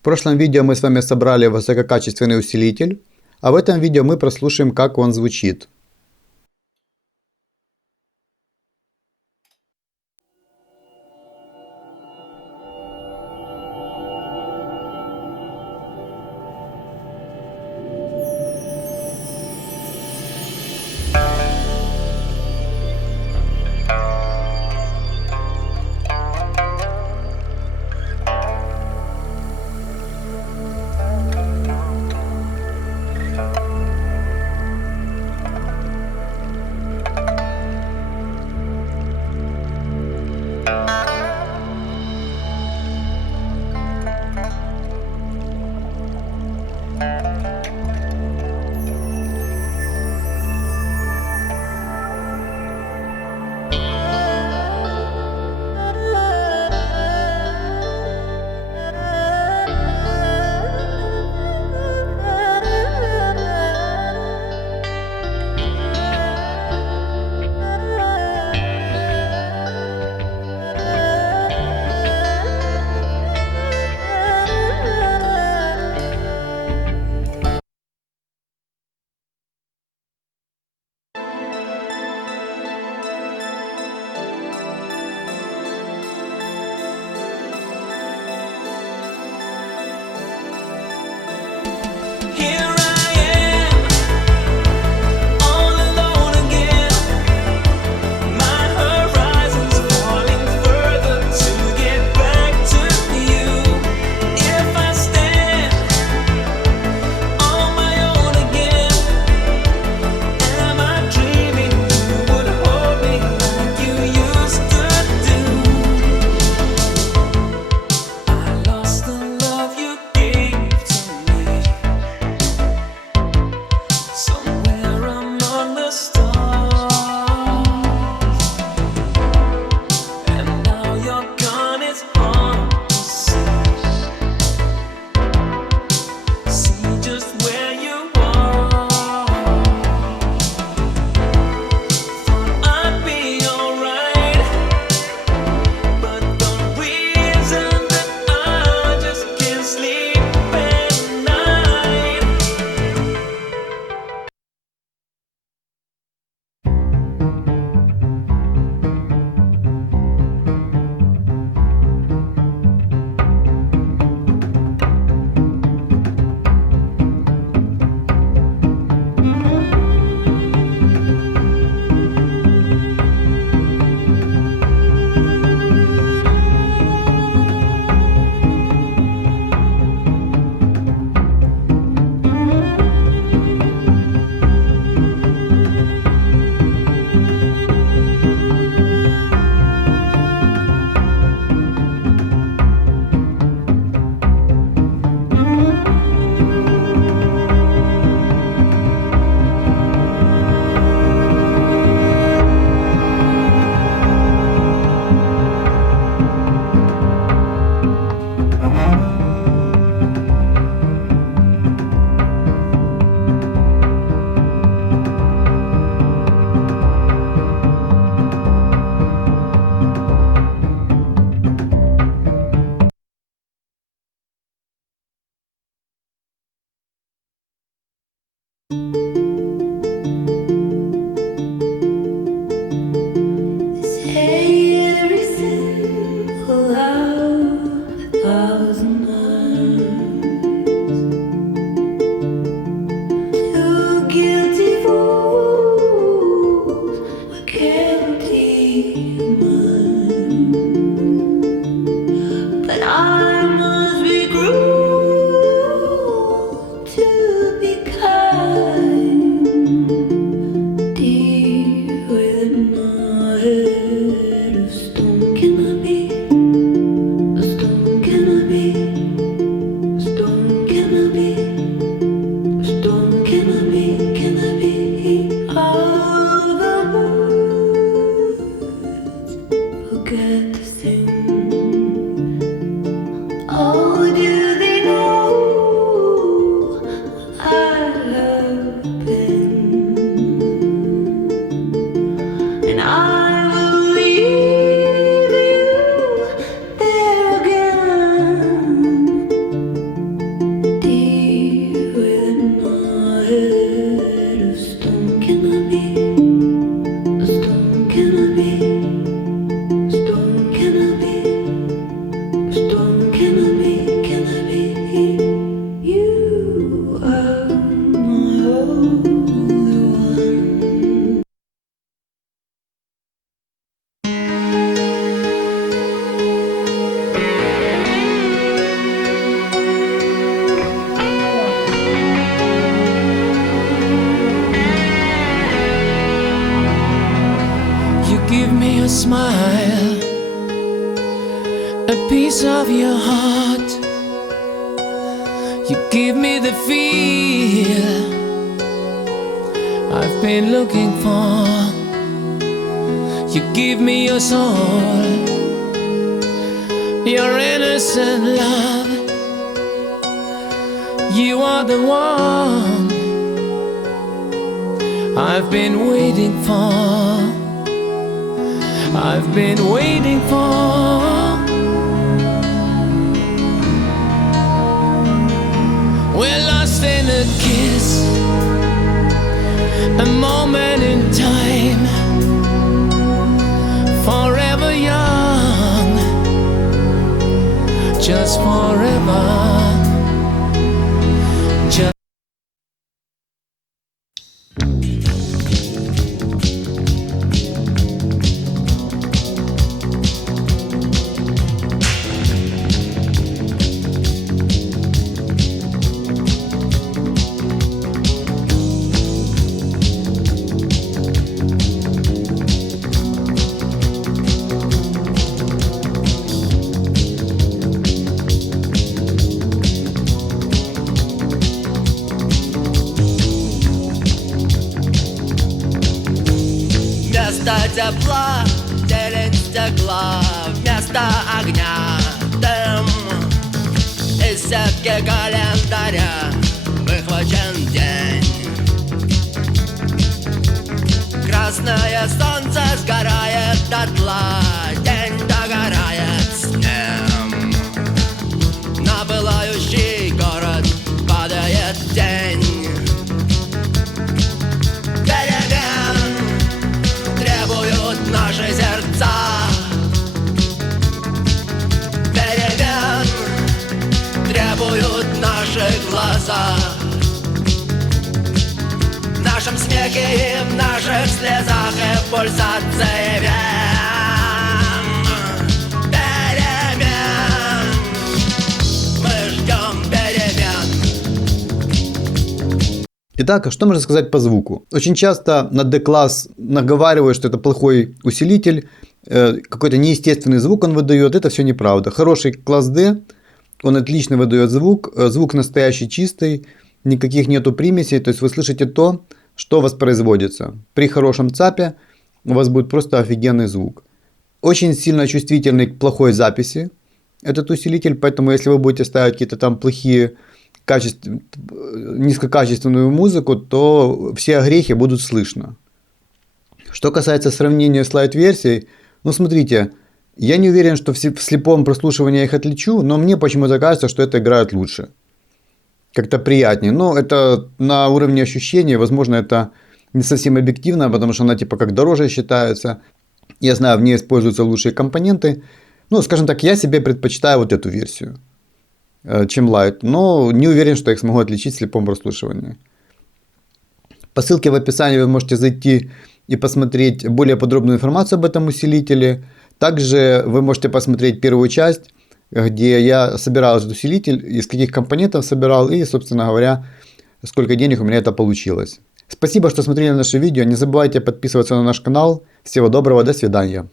В прошлом видео мы с вами собрали высококачественный усилитель, а в этом видео мы прослушаем, как он звучит. smile, a piece of your heart. You give me the feel I've been looking for. You give me your soul, your innocent love. You are the one I've been waiting for. I've been waiting for. We're lost in a kiss, a moment in time, forever young, just forever. Вместо тепла тень стекла, вместо огня дым. Из сетки календаря выхвачен день. Красное солнце сгорает дотла, день догорает с ним. На пылающий город падает тень. Наши сердца перемен требуют наши глаза. В нашем смехе и в наших слезах и пульсации вен. Перемен. Мы ждем перемен. Итак, что можно сказать по звуку? Очень часто на D-класс наговаривают, что это плохой усилитель, какой-то неестественный звук он выдает. Это все неправда. Хороший класс D, он отлично выдает звук, звук настоящий, чистый, никаких нету примесей, то есть вы слышите то, что воспроизводится. При хорошем ЦАПе у вас будет просто офигенный звук. Очень сильно чувствительный к плохой записи этот усилитель, поэтому если вы будете ставить какие-то там плохие низкокачественную музыку, то все огрехи будут слышно. Что касается сравнения с лайт-версией, ну смотрите, я не уверен, что в слепом прослушивании я их отличу, но мне почему-то кажется, что это играет лучше. Как-то приятнее. Но это на уровне ощущений, возможно, это не совсем объективно, потому что она типа как дороже считается. Я знаю, в ней используются лучшие компоненты. Ну, скажем так, я себе предпочитаю вот эту версию, чем Light, но не уверен, что я их смогу отличить в слепом прослушивании. По ссылке в описании вы можете зайти и посмотреть более подробную информацию об этом усилителе. Также вы можете посмотреть первую часть, где я собирал этот усилитель, из каких компонентов собирал и, собственно говоря, сколько денег у меня это получилось. Спасибо, что смотрели наше видео. Не забывайте подписываться на наш канал. Всего доброго, до свидания.